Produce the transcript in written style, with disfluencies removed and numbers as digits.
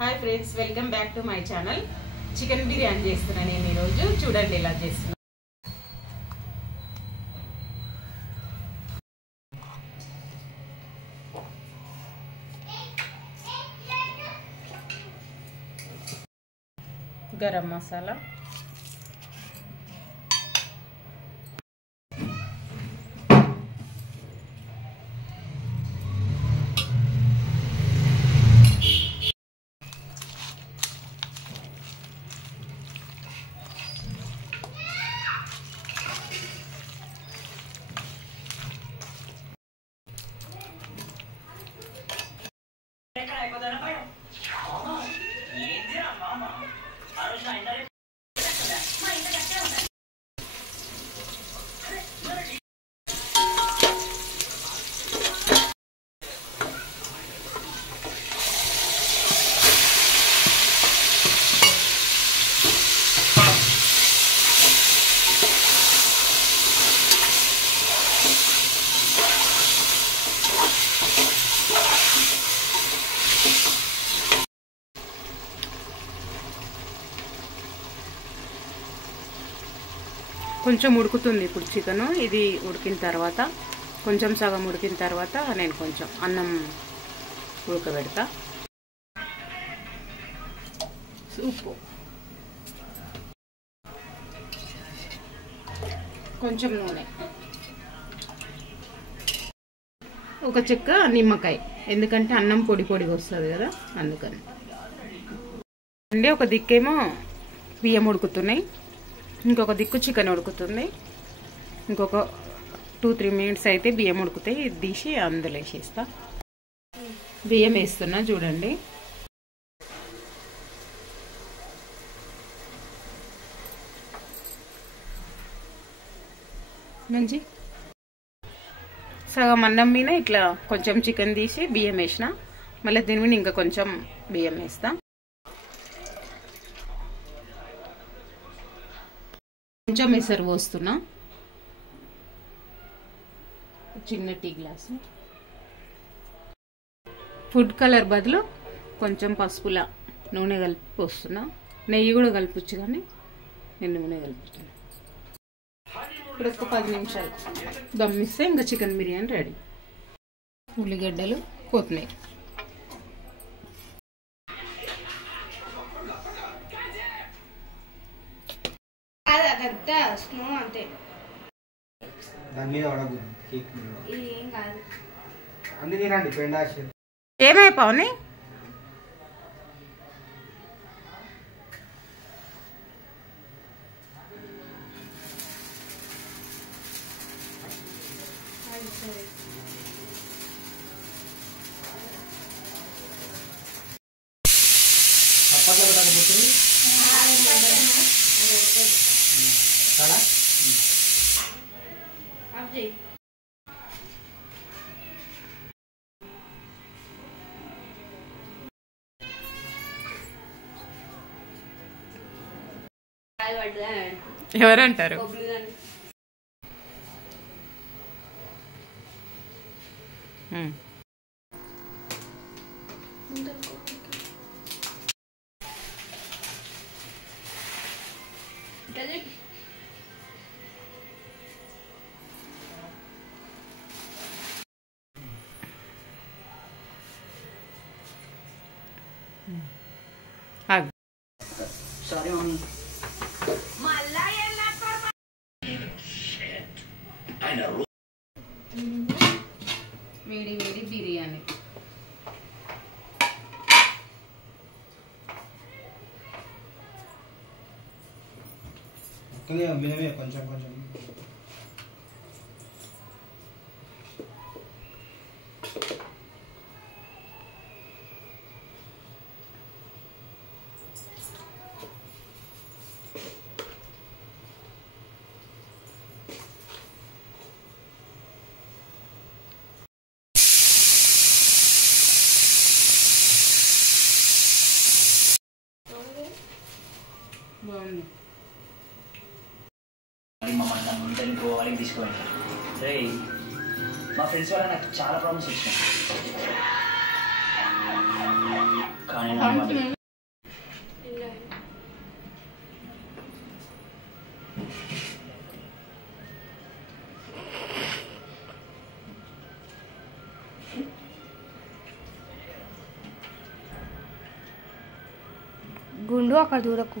Hi friends, welcome back to my channel. Chicken biryani చేస్తున్నాను నేను ఈరోజు. చూడండి ఎలా చేస్తున్నాను. గరం మసాలా, కొంచెం ఉడుకుతుంది ఇప్పుడు చికెను. ఇది ఉడికిన తర్వాత కొంచెం సగం ఉడికిన తర్వాత నేను కొంచెం అన్నం ఉడకబెడతా. ఉప్పు, కొంచెం నూనె, ఒక చెక్క నిమ్మకాయ, ఎందుకంటే అన్నం పొడి పొడిగా వస్తుంది కదా, అందుకని. అంటే ఒక దిక్కేమో బియ్యం ఉడుకుతున్నాయి, ఇంకొక దిక్కు చికెన్ ఉడుకుతుంది. ఇంకొక 2-3 మినిట్స్ అయితే బియ్యం ఉడుకుతాయి. ఇది తీసి అందులో వేసేస్తా. బియ్యం వేస్తున్నా చూడండి. మంచి సగం అన్నం మీద ఇట్లా కొంచెం చికెన్ తీసి బియ్యం వేసిన, మళ్ళీ దీని మీద ఇంకా కొంచెం బియ్యం వేస్తా. కొంచెం ఎసరు పోస్తున్నా, చిన్న టీ గ్లాసు. ఫుడ్ కలర్ బదులు కొంచెం పసుపులా నూనె కలిపి పోస్తున్నా. నెయ్యి కూడా కలపచ్చు, కానీ నేను నూనె కలుపుతున్నా. ఇప్పుడు ఒక 10 నిమిషాలు దమ్మిస్తే ఇంకా చికెన్ బిర్యానీ రెడీ. ఉల్లిగడ్డలు, కొత్తిమీర. ఏమైపోని ఎవరంటారు? Sorry, mommy. వేడి వేడి బిర్యానీ. కొంచెం కొంచెం బాగుంది. గోవాకి తీసుకుపోయింది. రే మా ఫ్రెండ్స్ వల్ల నాకు చాలా ప్రాబ్లమ్స్ వచ్చినాయి. కానీ గుండు అక్కడ దూరకు